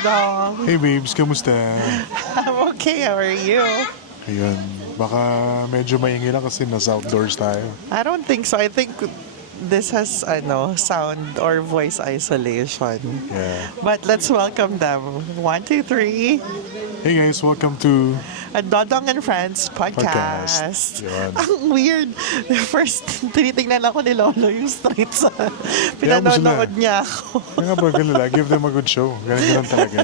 Dodong. Hey babes, kamusta? I'm okay, how are you? Ayun, baka medyo maingay lang kasi nasa outdoors tayo. I don't think so. I think this has sound or voice isolation. Yeah. But let's welcome them. 1, 2, 3. Hey guys, welcome to A Dodong and Friends podcast. Podcast. Yun. Ang weird. First, tinitingnan ako ni Lolo yung streets. Kaya mo Pinanonood sila. niya ako. Kaya nga ba, ganun lang. Give them a good show. Ganun talaga.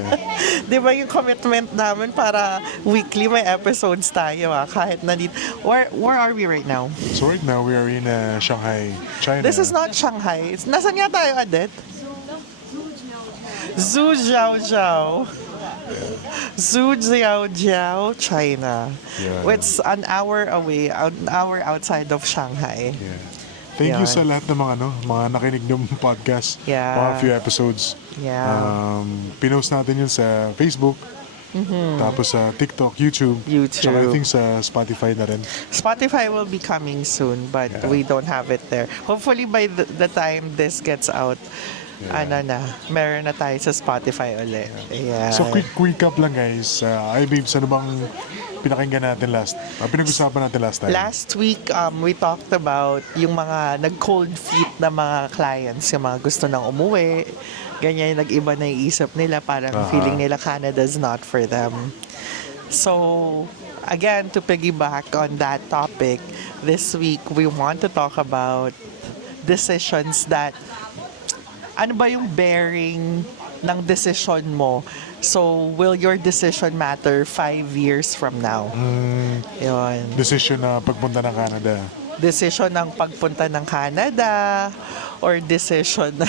Di ba yung commitment namin para weekly may episodes tayo kahit nandito. Where are we right now? So right now, we are in Shanghai, China. This is not Shanghai. Nasaan nga tayo, Adet? Zhujiaojiao. Zhujiaojiao, China. Yeah. It's an hour away, an hour outside of Shanghai. Yeah. Thank you Yan. sa lahat ng mga nakinig ng podcast. Yeah. Mga few episodes. Yeah. Pinost natin yun sa Facebook. Tapos sa TikTok, YouTube. YouTube. Tsaka I think sa Spotify na rin. Spotify will be coming soon, but Yeah. we don't have it there. Hopefully by the time this gets out, meron na tayo sa Spotify ulit. Yeah. So quick recap lang guys. Ay babes, ano bang pinakinggan natin pinag-usapan natin last time? Last week, we talked about yung mga nag-cold feet na mga clients, yung mga gusto nang umuwi. Ganyan, nag-iba na yung isip nila. Parang feeling nila Canada's not for them. So, again, to piggyback on that topic, this week, we want to talk about decisions that ano ba yung bearing ng decision mo? So, will your decision matter 5 years from now? Yun. Decision na pagpunta ng Canada. Decision ng pagpunta ng Canada or decision na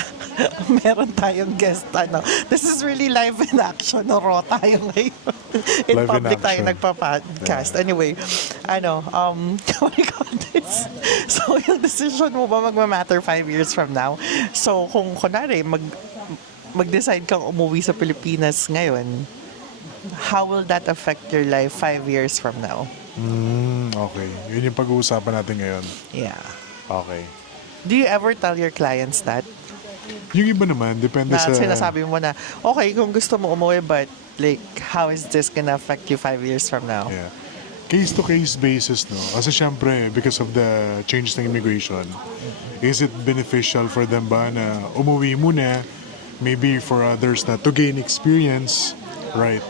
meron tayong guest. This is really live in action. Raw tayo ngayon. In Live in public tayo action. nagpa-podcast. Anyway, what do you call this? So, yung decision mo ba magmamatter 5 years from now? So, kung kunwari, mag-decide kang umuwi sa Pilipinas ngayon, how will that affect your life 5 years from now? Okay. Yun yung pag-uusapan natin ngayon. Yeah. Okay. Do you ever tell your clients that? Yung iba naman, depende Na sa... sinasabi mo na, okay, kung gusto mo umuwi, but like, how is this gonna affect you 5 years from now? Yeah. Case-to-case basis, no? Kasi syempre, because of the changes ng immigration, is it beneficial for them ba na umuwi muna, maybe for others na to gain experience, right?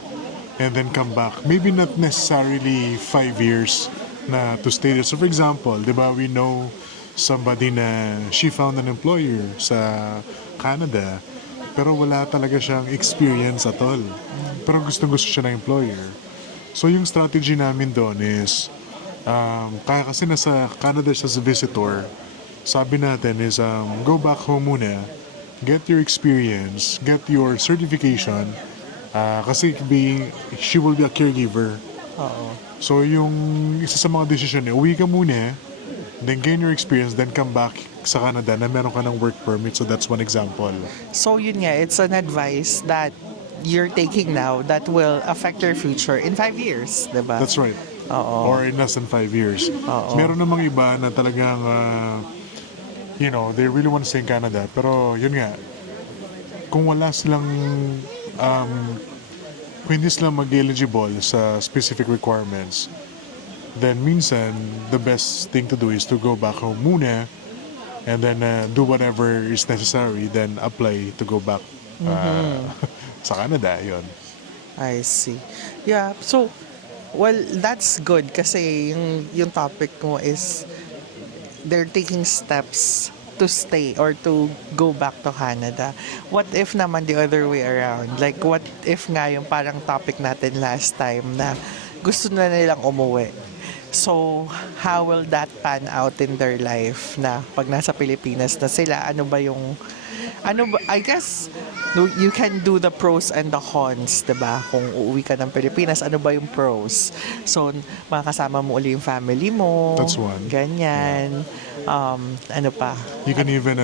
And then come back. Maybe not necessarily 5 years na to stay there. So for example, di ba, we know somebody na she found an employer sa Canada, pero wala talaga siyang experience at all. Pero gustong-gusto siya ng employer. So yung strategy namin doon is, kaya kasi nasa Canada siya as a visitor, sabi natin is, go back home muna, get your experience, get your certification, kasi she will be a caregiver. Oo. So yung isa sa mga desisyon niya, uwi ka muna, then gain your experience, then come back sa Canada na meron ka ng work permit. So that's one example. So yun nga, it's an advice that you're taking now that will affect your future in 5 years, diba? That's right. Oo. Or in less than 5 years. Oo. Meron namang iba na talagang, they really want to stay in Canada. Pero yun nga, kung wala silang, kung hindi sila mag-eligible sa specific requirements, then minsan, the best thing to do is to go back home muna and then do whatever is necessary, then apply to go back sa Canada, yun. I see. Yeah, so, well, that's good kasi yung topic mo is they're taking steps to stay or to go back to Canada. What if naman the other way around? Like, what if nga yung parang topic natin last time na gusto na nilang umuwi? So, how will that pan out in their life na pag nasa Pilipinas na sila? I guess, you can do the pros and the cons, diba? Kung uuwi ka ng Pilipinas, ano ba yung pros? So, makakasama mo uli yung family mo. That's one. Ganyan. Ano pa? You can even,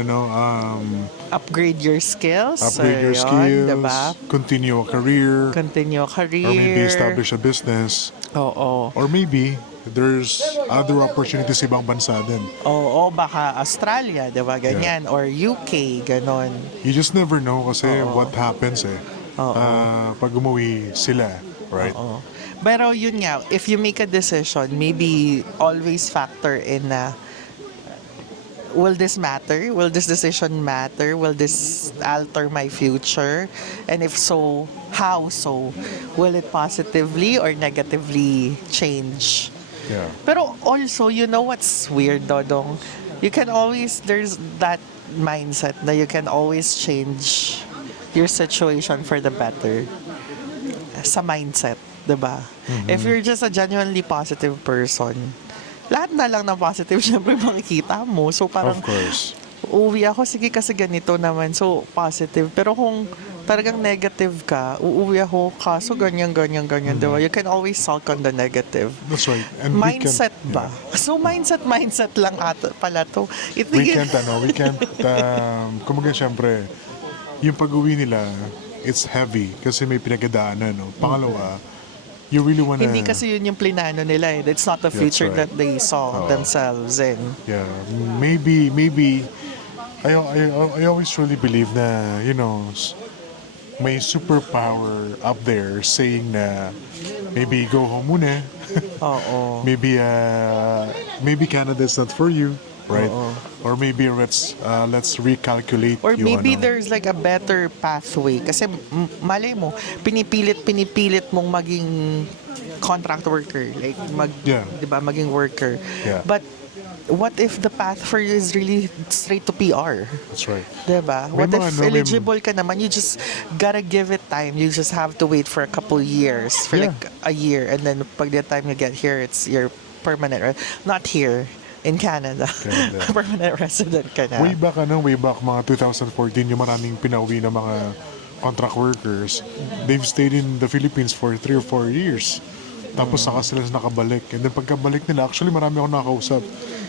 Upgrade your skills. upgrade your Ayun, skills, diba? continue a career, Continue a career. or maybe establish a business. Oo. Or maybe, there's other opportunities sa ibang bansa din. Oo, baka Australia, diba? Ganyan. Or UK, ganon. You just never know kasi what happens eh. pag umuwi sila, right? Oo. Pero yun nga, if you make a decision, maybe always factor in na, will this matter? Will this decision matter? Will this alter my future? And if so, how so? Will it positively or negatively change? Yeah. Pero also, you know what's weird, Dodong? You can always, there's that mindset na you can always change your situation for the better. Sa mindset, 'di ba? If you're just a genuinely positive person, lahat na lang ng positive syempre makikita mo. So parang Of course. uuwi ako, sige kasi ganito naman. So positive. Pero kung talagang negative ka, uuwi ako, kaso ganyan, ganyan, ganyan, di ba? You can always sulk on the negative. That's right. And Mindset we can, ba? So mindset lang ata pala to. We can't, kumaga syempre, yung pag-uwi nila, it's heavy kasi may pinagdaanan, no? Pangalawa, you really wanna... Hindi kasi yun yung plinano nila eh. It's not the That's future right. that they saw themselves in. Yeah, maybe, I always truly believe na, may superpower up there saying na maybe go home muna. Oo. Maybe Canada is not for you, right? Or maybe let's recalculate Or yung maybe ano. there's like a better pathway. Kasi malay mo, pinipilit mong maging contract worker. Like, Yeah. di ba, maging worker. Yeah. But, what if the path for you is really straight to PR? That's right. Diba? May What mga if ano, may- eligible ka naman? You just gotta give it time. You just have to wait for a couple years. For Yeah. like a year. And then pag the time you get here, it's your permanent. Not here. In Canada. Canada. Permanent resident ka na. Way back mga 2014, yung maraming pinauwi na mga contract workers, they've stayed in the Philippines for 3 or 4 years. Tapos saka sila nakabalik. And then pagkabalik nila, actually marami ako nakausap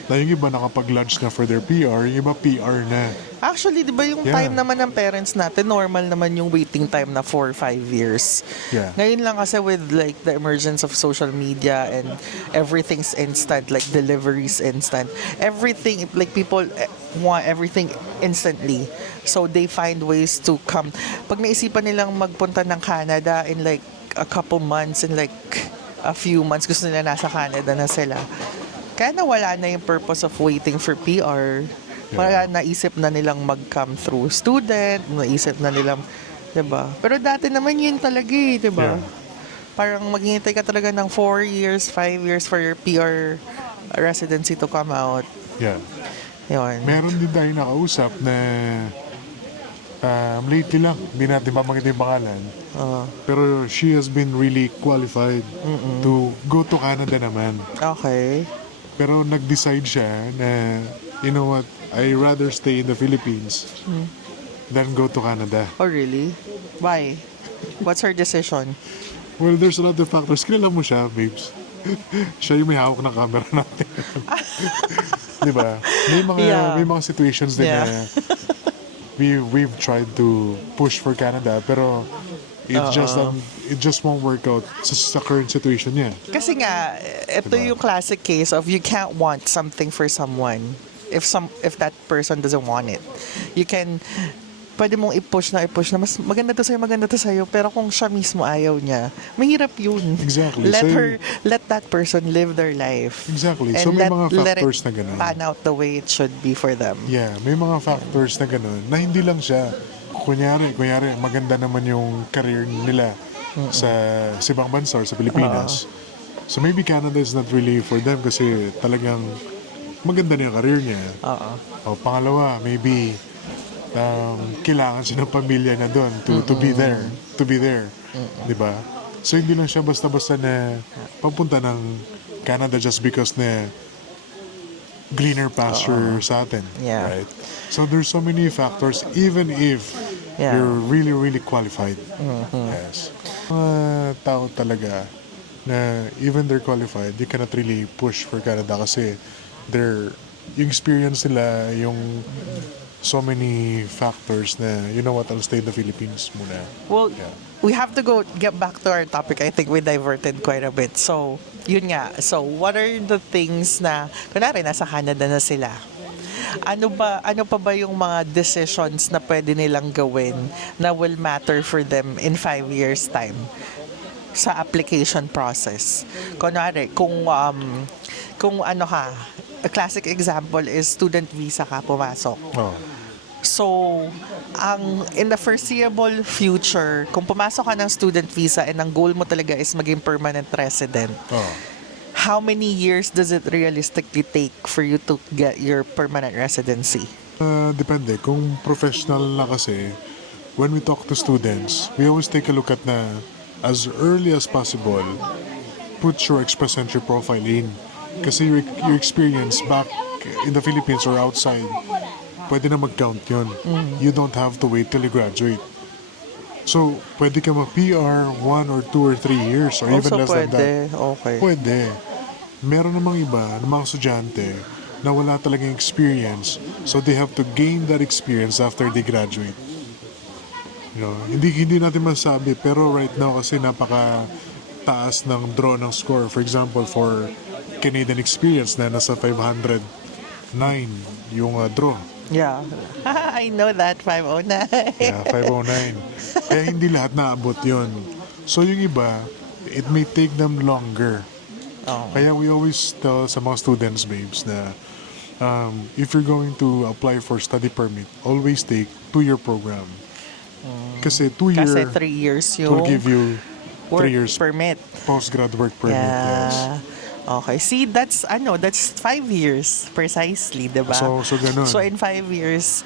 na yung iba nakapag-lodge na for their PR, yung iba PR na. Actually, di ba yung Yeah. time naman ng parents natin, normal naman yung waiting time na 4 or 5 years. Yeah. Ngayon lang kasi with like the emergence of social media and everything's instant, like deliveries instant. Everything, like people want everything instantly. So they find ways to come. Pag naisipan nilang magpunta ng Canada in like a couple months, in like a few months, gusto nila nasa Canada na sila. Kaya nawala na yung purpose of waiting for PR. Wala, naisip na nilang mag-come through student, naisip na nilang, 'di ba? Pero dati naman yun talaga eh, 'di ba? Yeah. Parang maghihintay ka talaga ng 4 years, 5 years for your PR residency to come out. Yeah. Yun. Meron din tayong nakausap na lately lang, hindi natin mamangit yung pangalan. Pero she has been really qualified to go to Canada naman. Okay. Pero nag-decide siya na, you know what, I rather stay in the Philippines than go to Canada. Oh, really? Why? What's her decision? Well, there's a lot of factors. Kilala mo siya, babes. Siya yung may hawak ng camera natin. Di ba? Yeah. May mga situations din Yeah. na we've tried to push for Canada, pero it just won't work out sa current situation niya. Kasi nga, ito Diba? yung classic case of you can't want something for someone if that person doesn't want it. You can, pwede mong i-push na mas maganda to sa'yo, pero kung siya mismo ayaw niya, mahirap yun. Exactly. Let that person live their life. Exactly. And So may mga let factors it na ganun. pan out the way it should be for them. Yeah, may mga factors na gano'n na hindi lang siya. Kunyari, maganda naman yung career nila sa ibang bansa or sa Pilipinas. So maybe Canada is not really for them kasi talagang maganda na yung career niya. O pangalawa, maybe kailangan siya ng pamilya na doon to be there. Di ba? So hindi lang siya basta-basta na papunta ng Canada just because na greener pasture sa atin. Yeah. Right? So there's so many factors even if Yeah. you're really, really qualified. Yes. Mga tao talaga na even they're qualified, you cannot really push for Canada kasi yung experience nila, yung so many factors na, you know what, I'll stay in the Philippines muna. Well, Yeah. we have to get back to our topic. I think we diverted quite a bit. So, yun nga. So, what are the things na, kunwari, nasa Canada na sila. ano pa ba yung mga decisions na pwede nilang gawin na will matter for them in 5 years time sa application process. Kunwari, kung ano ka, a classic example is student visa ka pumasok. Oh. So, in the foreseeable future, kung pumasok ka ng student visa and ang goal mo talaga is maging permanent resident, Oh. how many years does it realistically take for you to get your permanent residency? Depende. Kung professional na kasi, when we talk to students, we always take a look at na as early as possible, put your express entry profile in. Kasi your experience back in the Philippines or outside, pwede na mag-count yun. You don't have to wait till you graduate. So, pwede ka mag-PR 1 or 2 or 3 years or even Also less than that. pwede, okay. Pwede. Meron namang iba na mga estudyante na wala talagang experience, so they have to gain that experience after they graduate. You know, hindi natin masabi, pero right now kasi napaka taas ng draw ng score. For example, for Canadian experience na nasa 509 yung draw. Yeah. I know that, 509. Yeah, 509. Kaya hindi lahat naabot yun. So yung iba, it may take them longer. Oh. Kaya we always tell sa mga students, babes, na if you're going to apply for study permit, always take 2-year program. Kasi 2 year Kasi 3 years will yung give you 3 work years permit. post-grad work permit. Yes. Yeah. Okay. See, that's 5 years precisely, 'di ba? So ganun. So in 5 years,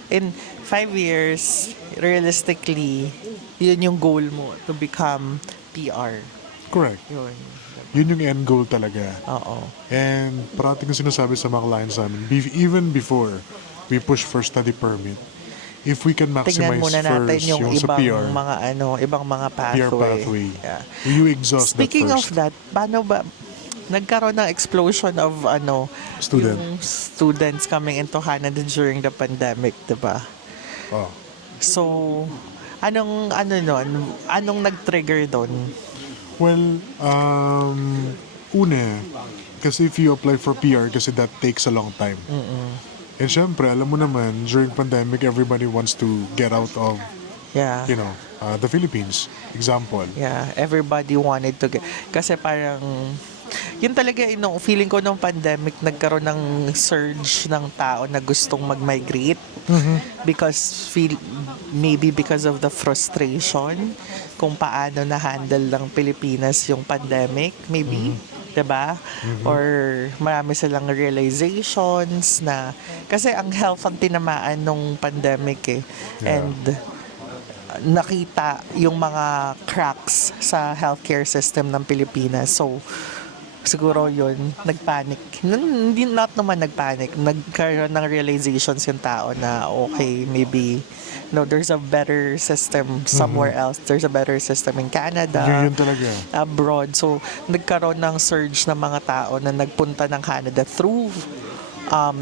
realistically, yun yung goal mo to become PR. Correct. Yun. Yun yung end goal talaga. Oo. And parati kong sinasabi sa mga clients namin, even before we push for study permit, if we can Tingnan maximize muna natin first yung sa PR, ibang mga PR pathway, Yeah. you exhaust Speaking that of first. that, paano ba nagkaroon ng explosion of Student. yung students coming into Canada during the pandemic, 'di ba? Oh. So, anong nag-trigger doon? Well, una, kasi if you apply for PR, kasi that takes a long time. And syempre, alam mo naman, during pandemic, everybody wants to get out of, Yeah. the Philippines. Example. Yeah, everybody wanted to get kasi parang yun talaga feeling ko nung pandemic nagkaroon ng surge ng tao na gustong mag-migrate maybe because of the frustration kung paano na-handle ng Pilipinas yung pandemic, maybe. 'Di ba? Or marami silang realizations na kasi ang health ang tinamaan nung pandemic eh. Yeah. And nakita yung mga cracks sa healthcare system ng Pilipinas. So, siguro yun, nagpanic. Not naman nagpanic. Nagkaroon ng realizations yung tao na okay, maybe there's a better system somewhere else. There's a better system in Canada. Yun talaga. Abroad. So, nagkaroon ng surge ng mga tao na nagpunta ng Canada through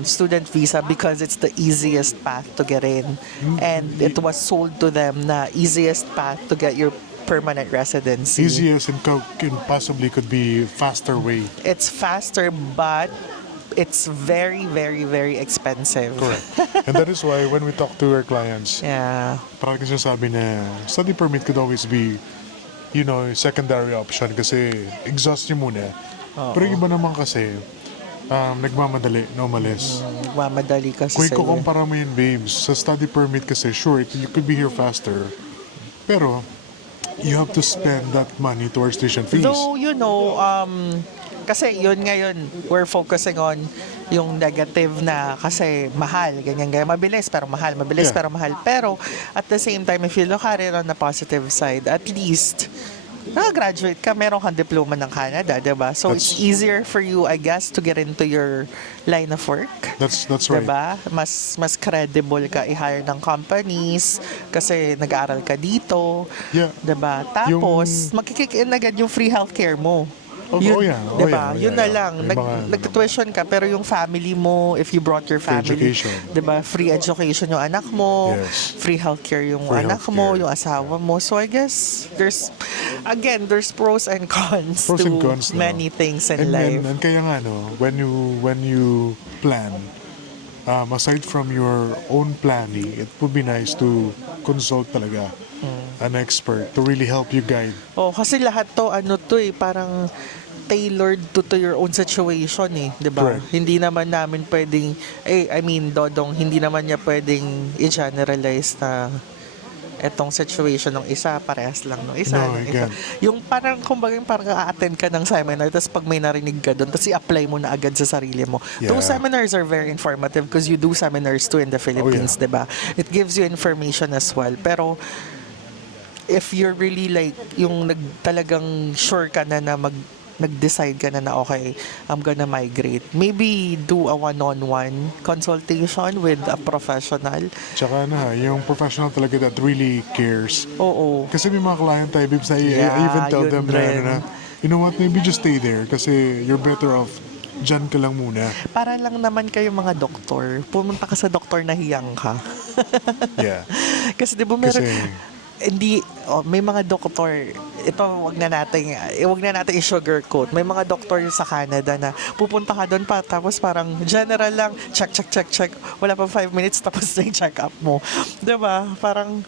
student visa because it's the easiest path to get in. And it was sold to them na easiest path to get your permanent residency. Easiest and possibly could be faster way. It's faster, but it's very, very, very expensive. Correct. And that is why when we talk to our clients, Yeah. parang kasi sabi na study permit could always be, secondary option kasi exhaust nyo muna. Pero yung iba naman kasi, nagmamadali na umalis. Mamadali kasi Kung sila. ikukumpara mo yun, babes, sa study permit kasi, sure, you could be here faster. Pero, you have to spend that money towards tuition fees. Though, kasi yun ngayon, we're focusing on yung negative na kasi mahal, ganyan. Mabilis pero mahal, mabilis Yeah. pero mahal. Pero, at the same time, if you look at it on the positive side, at least, graduate ka, meron kang diploma ng Canada, diba? So, it's easier for you, I guess, to get into your line of work. That's right. Diba? Mas credible ka i-hire ng companies kasi nag-aaral ka dito. Yeah. Diba? Tapos, makikick in agad yung free healthcare mo. Oh, Yun, yeah. Oh, diba? yeah, Yun yeah, na lang. yeah. Yung mga- Nag-tuition ka, pero yung family mo, if you brought your Free family, education. diba? Free education yung anak mo, Yes. free healthcare yung Free anak mo, healthcare. yung asawa mo. So I guess, there's pros and cons Pros to and cons, no? many things in And life. kaya nga, when you plan, aside from your own planning, it would be nice to consult talaga an expert to really help you guide. Oh, kasi lahat to ano to parang tailored to your own situation 'di ba? Correct. Hindi naman namin pwedeng I mean Dodong, hindi naman niya pwedeng i-generalize na etong situation ng isa, parehas lang ng isa. No, ng I isa. get. Yung parang, kumbaga, parang a-attend ka ng seminar, tapos pag may narinig ka doon, tapos i-apply mo na agad sa sarili mo. Yeah. Those seminars are very informative because you do seminars too in the Philippines, yeah. di ba? It gives you information as well. Pero, if you're really like, yung talagang sure ka na nag-decide ka na okay, I'm gonna migrate. Maybe do a one-on-one consultation with a professional. Tsaka yung professional talaga that really cares. Oo. Kasi may mga client tayo, Bibs, na I Yeah, even tell yun them na, rin. you know what, maybe just stay there kasi you're better off dyan ka lang muna. Para lang naman kayo mga doktor. Pumunta ka sa doktor na hiyang ka. Yeah. Kasi di ba meron, Kasi- hindi, may mga doktor, ito wag na natin i-sugarcoat. May mga doktor sa Canada na pupunta ka doon pa, tapos parang general lang, check. Wala pa 5 minutes, tapos na yung check-up mo. Di ba? Parang,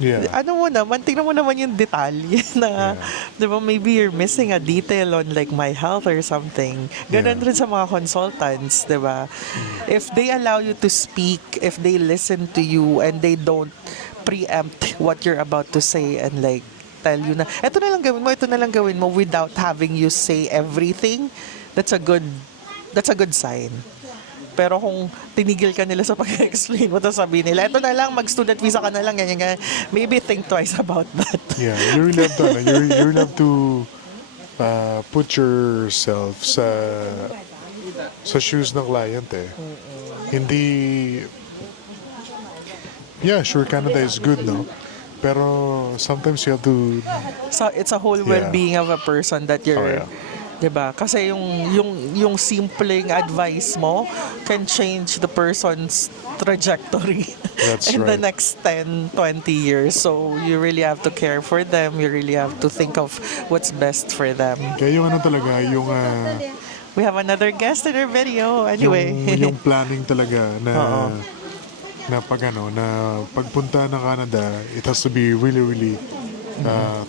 Yeah. ano mo naman, tingnan mo naman yung detalye na, di ba, maybe you're missing a detail on like my health or something. Ganon Yeah. rin sa mga consultants, di ba? If they allow you to speak, if they listen to you, and they don't preempt what you're about to say and like tell you na, ito na lang gawin mo without having you say everything, that's a good sign. Pero kung tinigil ka nila sa pag-explain mo, tapos sabihin nila, ito na lang, mag-student visa ka na lang, ganyan. Maybe think twice about that. Yeah, you really have to, you really have to put yourself sa shoes ng client Hindi, yeah, sure, Canada is good, no? Pero sometimes you have to, So it's a whole well-being of a person that you're, Oh, yeah. 'di ba? Kasi yung simpleng advice mo can change the person's trajectory That's in the right. next 10, 20 years. So you really have to care for them. You really have to think of what's best for them. kaya yung ano talaga, yung We have another guest in our video. Anyway. yung planning talaga na Oo. na pagpunta ng Canada, it has to be really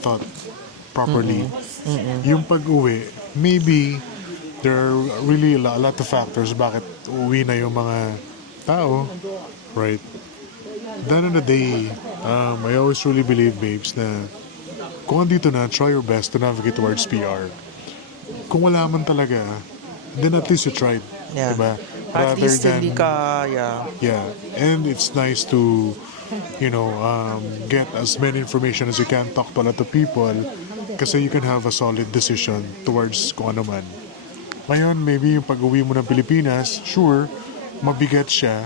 thought properly. Yung pag-uwi, maybe there are really a lot of factors bakit uwi na yung mga tao, right? At the end of the day, I always truly believe, babes, na kung andito na, try your best to navigate towards PR. Kung wala man talaga, then at least you tried. Yeah. Diba? At least hindi ka, yeah. Yeah, and it's nice to, get as many information as you can, talk to a lot of people, kasi you can have a solid decision towards kung ano man. Ngayon, maybe yung pag-uwi mo ng Pilipinas, sure, mabigat siya,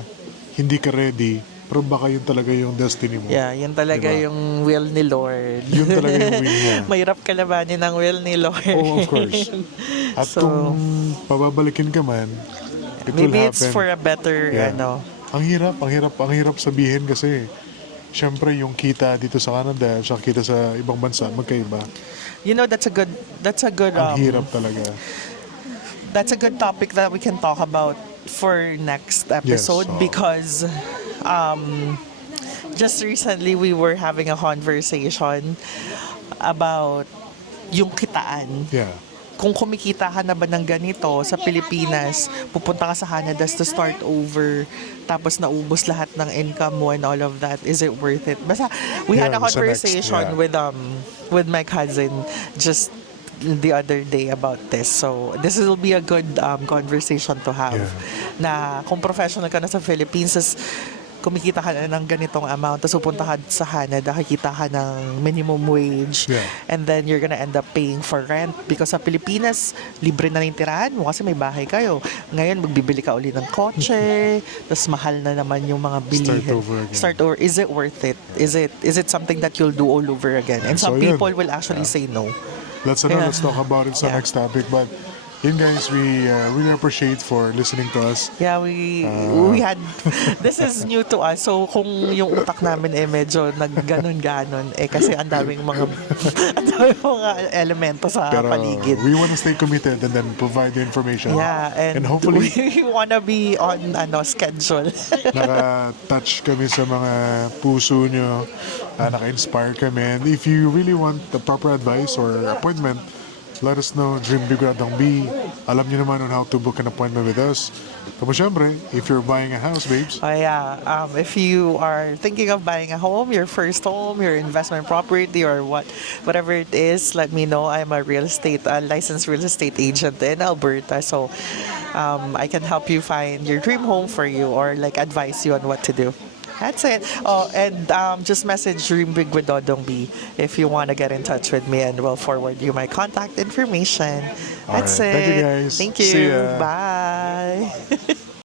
hindi ka ready, pero baka yun talaga yung destiny mo. Yeah, yun talaga Diba? yung will ni Lord. Yun talaga yung will niya. Mahirap kalabanin ang will ni Lord. Oh, of course. At So, kung pababalikin ka man, it will maybe happen. it's for a better, Yeah. ano. Ang hirap sabihin kasi syempre yung kita dito sa Canada at kita sa ibang bansa magkaiba. You know, that's a good Ang hirap talaga. that's a good topic that we can talk about for next episode Yes, because just recently we were having a conversation about yung kitaan. Yeah. Kung kumikita ka na ba ng ganito sa Pilipinas, pupunta ka sa Canada to start over, tapos naubos lahat ng income mo and all of that, is it worth it? Basta, we had a Yeah, sa next, conversation yeah. with my cousin just the other day about this. So, this will be a good conversation to have. Yeah. Na kung professional ka na sa Philippines, kumikita ka na ng ganitong amount, tapos pupunta ka sa Canada, kikita ka ng minimum wage, Yeah. and then you're gonna end up paying for rent because sa Pilipinas, libre na yung tirahan mo kasi may bahay kayo. Ngayon, magbibili ka uli ng kotse, tapos mahal na naman yung mga bilihin. Start over again. Start over. Is it worth it? Is it something that you'll do all over again? And some So, yun. people will actually say no. Let's Yeah. talk about it sa Yeah. next topic, but Yun guys, we really appreciate for listening to us. Yeah, we had this is new to us. So kung yung utak namin medyo nagganon-ganon kasi ang daming mga ang daming mga elemento sa Pero paligid. we want to stay committed and then provide the information. Yeah, and hopefully we wanna be on schedule. naka-touch kami sa mga puso nyo, naka-inspire kami. And if you really want the proper advice or appointment, let us know. Dream Big Radong B. Alam nyo naman on how to book an appointment with us. Tapos syempre, if you're buying a house, babes, Oh yeah, if you are thinking of buying a home, your first home, your investment property, or whatever it is, let me know. I'm a licensed real estate agent in Alberta, so I can help you find your dream home for you or like advise you on what to do. That's it. Oh, and just message Dream Big with Dodong B if you want to get in touch with me, and we'll forward you my contact information. That's Alright. it. Thank you, guys. Thank you. See ya. Bye.